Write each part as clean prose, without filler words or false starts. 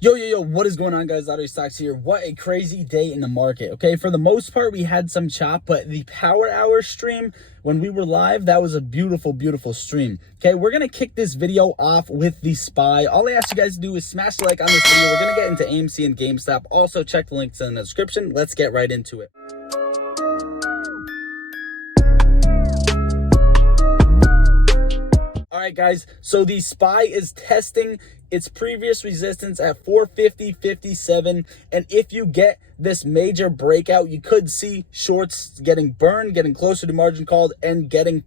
Yo, what is going on, guys? Lottery Stocks here. What a crazy day in the market. Okay, for the most part, we had some chop, but the power hour stream, when we were live, that was a beautiful stream. Okay, we're going to kick this video off with the SPY. All I ask you guys to do is smash the like on this video. We're going to get into AMC and GameStop. Also, check the links in the description. Let's get right into it. All right, guys, so the SPY is testing its previous resistance at 450.57, and if you get this major breakout, you could see shorts getting burned, getting closer to margin called, and getting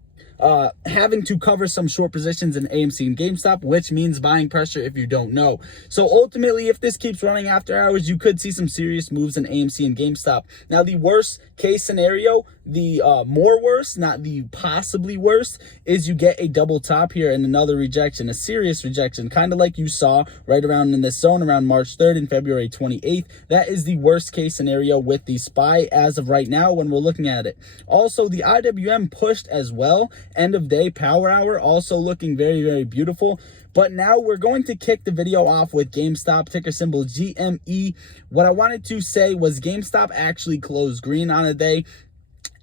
having to cover some short positions in AMC and GameStop, which means buying pressure if you don't know. So ultimately, if this keeps running after hours, you could see some serious moves in AMC and GameStop. Now, the worst case scenario, the more worse, not the possibly worst, is you get a double top here and another rejection, a serious rejection, kind of like you saw right around in this zone around March 3rd and February 28th. That is the worst case scenario with the SPY as of right now when we're looking at it. Also, the IWM pushed as well. End of day power hour also looking very beautiful. But now we're going to kick the video off with GameStop, ticker symbol GME. What I wanted to say was GameStop actually closed green on a day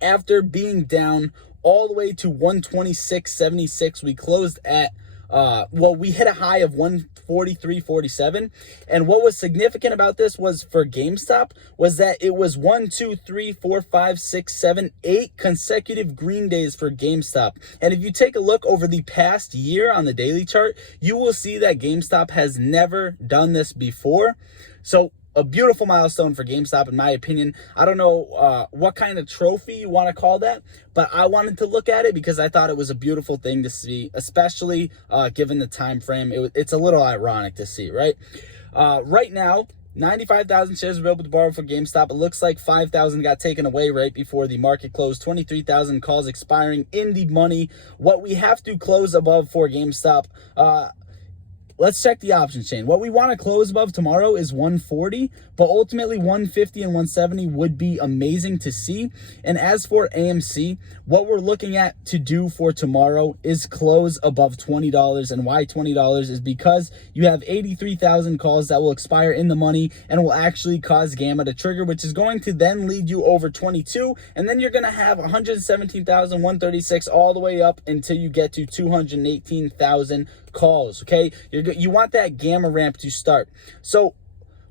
after being down all the way to 126.76. We closed at we hit a high of 143.47, and what was significant about this was for GameStop was that it was 1, 2, 3, 4, 5, 6, 7, 8 consecutive green days for GameStop. And if you take a look over the past year on the daily chart, you will see that GameStop has never done this before. So a beautiful milestone for GameStop, in my opinion. I don't know what kind of trophy you want to call that, but I wanted to look at it because I thought it was a beautiful thing to see, especially given the time frame. It's a little ironic to see, right? Right now, 95,000 shares available to borrow for GameStop. It looks like 5,000 got taken away right before the market closed. 23,000 calls expiring in the money. What we have to close above for GameStop, let's check the options chain. What we want to close above tomorrow is 140, but ultimately 150 and 170 would be amazing to see. And as for AMC, what we're looking at to do for tomorrow is close above $20. And why $20 is because you have 83,000 calls that will expire in the money and will actually cause Gamma to trigger, which is going to then lead you over 22. And then you're going to have 117,136 all the way up until you get to 218,000 calls. Okay, you want that Gamma ramp to start. So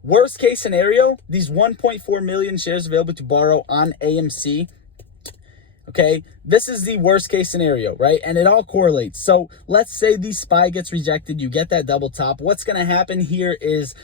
worst case scenario, these 1.4 million shares available to borrow on AMC. Okay, this is the worst case scenario, right? And it all correlates. So let's say the SPY gets rejected, you get that double top. What's going to happen here is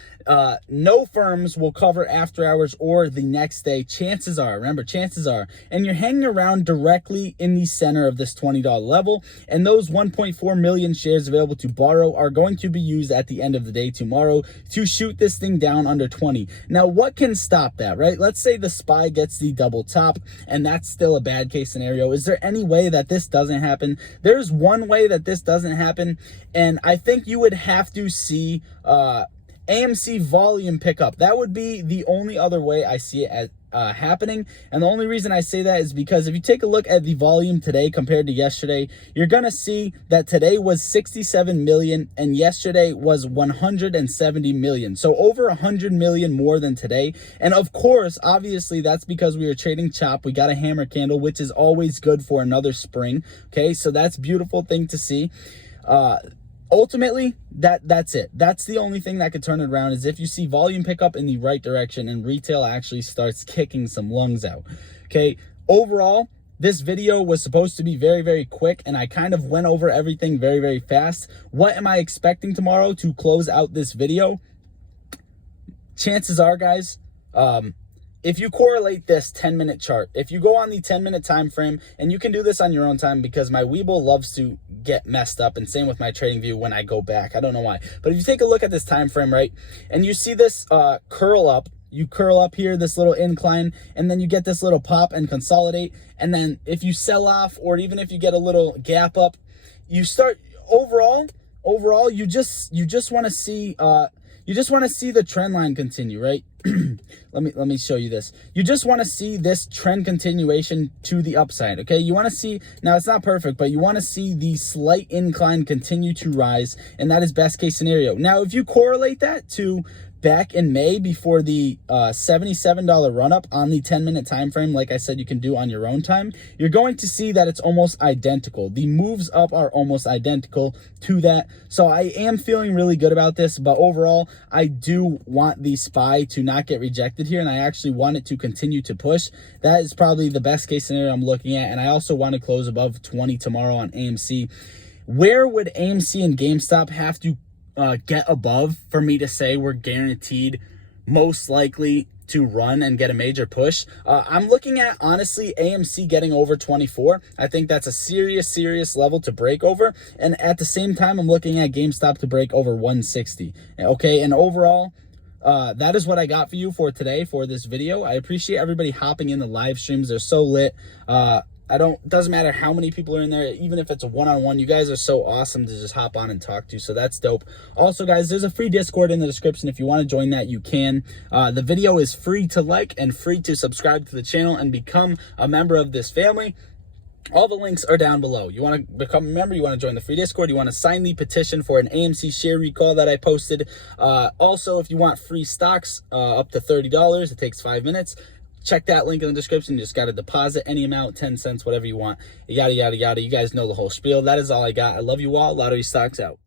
no firms will cover after hours or the next day. Chances are, remember, chances are, and you're hanging around directly in the center of this $20 level. And those 1.4 million shares available to borrow are going to be used at the end of the day tomorrow to shoot this thing down under 20. Now, what can stop that, right? Let's say the SPY gets the double top, and that's still a bad case scenario. Is there any way that this doesn't happen? There's one way that this doesn't happen, and I think you would have to see AMC volume pickup. That would be the only other way I see it as happening. And the only reason I say that is because if you take a look at the volume today compared to yesterday, you're going to see that today was 67 million and yesterday was 170 million. So over 100 million more than today. And of course, obviously, that's because we were trading chop. We got a hammer candle, which is always good for another spring. Okay, so that's a beautiful thing to see. Ultimately, that's it. That's the only thing that could turn it around, is if you see volume pick up in the right direction and retail actually starts kicking some lungs out. Okay, overall, this video was supposed to be very quick, and I kind of went over everything very fast. What am I expecting tomorrow to close out this video? Chances are, guys, if you correlate this 10-minute chart, if you go on the 10-minute time frame, and you can do this on your own time because my Webull loves to get messed up, and same with my TradingView when I go back. I don't know why. But if you take a look at this time frame, right, and you see this curl up, you curl up here, this little incline, and then you get this little pop and consolidate. And then if you sell off, or even if you get a little gap up, you start overall, you just want to see the trend line continue, right? let me show you this. You just want to see this trend continuation to the upside, okay? You want to see, now it's not perfect, but you want to see the slight incline continue to rise, and that is best case scenario. Now, if you correlate that to back in May before the $77 run up on the 10-minute time frame, like I said, you can do on your own time, you're going to see that it's almost identical. The moves up are almost identical to that. So I am feeling really good about this, but overall, I do want the SPY to not get rejected here, and I actually want it to continue to push. That is probably the best case scenario I'm looking at, and I also want to close above 20 tomorrow on AMC. Where would AMC and GameStop have to get above for me to say we're guaranteed most likely to run and get a major push? I'm looking at, honestly, AMC getting over 24. I think that's a serious level to break over. And at the same time, I'm looking at GameStop to break over 160. Okay, and overall, that is what I got for you for today for this video. I appreciate everybody hopping in the live streams. They're so lit. Doesn't matter how many people are in there, even if it's a one-on-one, you guys are so awesome to just hop on and talk to, so that's dope. Also, guys, there's a free Discord in the description. If you want to join that, you can. The video is free to like and free to subscribe to the channel and become a member of this family. All the links are down below. You want to become a member, you want to join the free Discord, you want to sign the petition for an AMC share recall that I posted. Also, if you want free stocks up to $30, it takes 5 minutes. Check that link in the description. You just got to deposit any amount, 10 cents, whatever you want. Yada, yada, yada. You guys know the whole spiel. That is all I got. I love you all. Lottery Stocks out.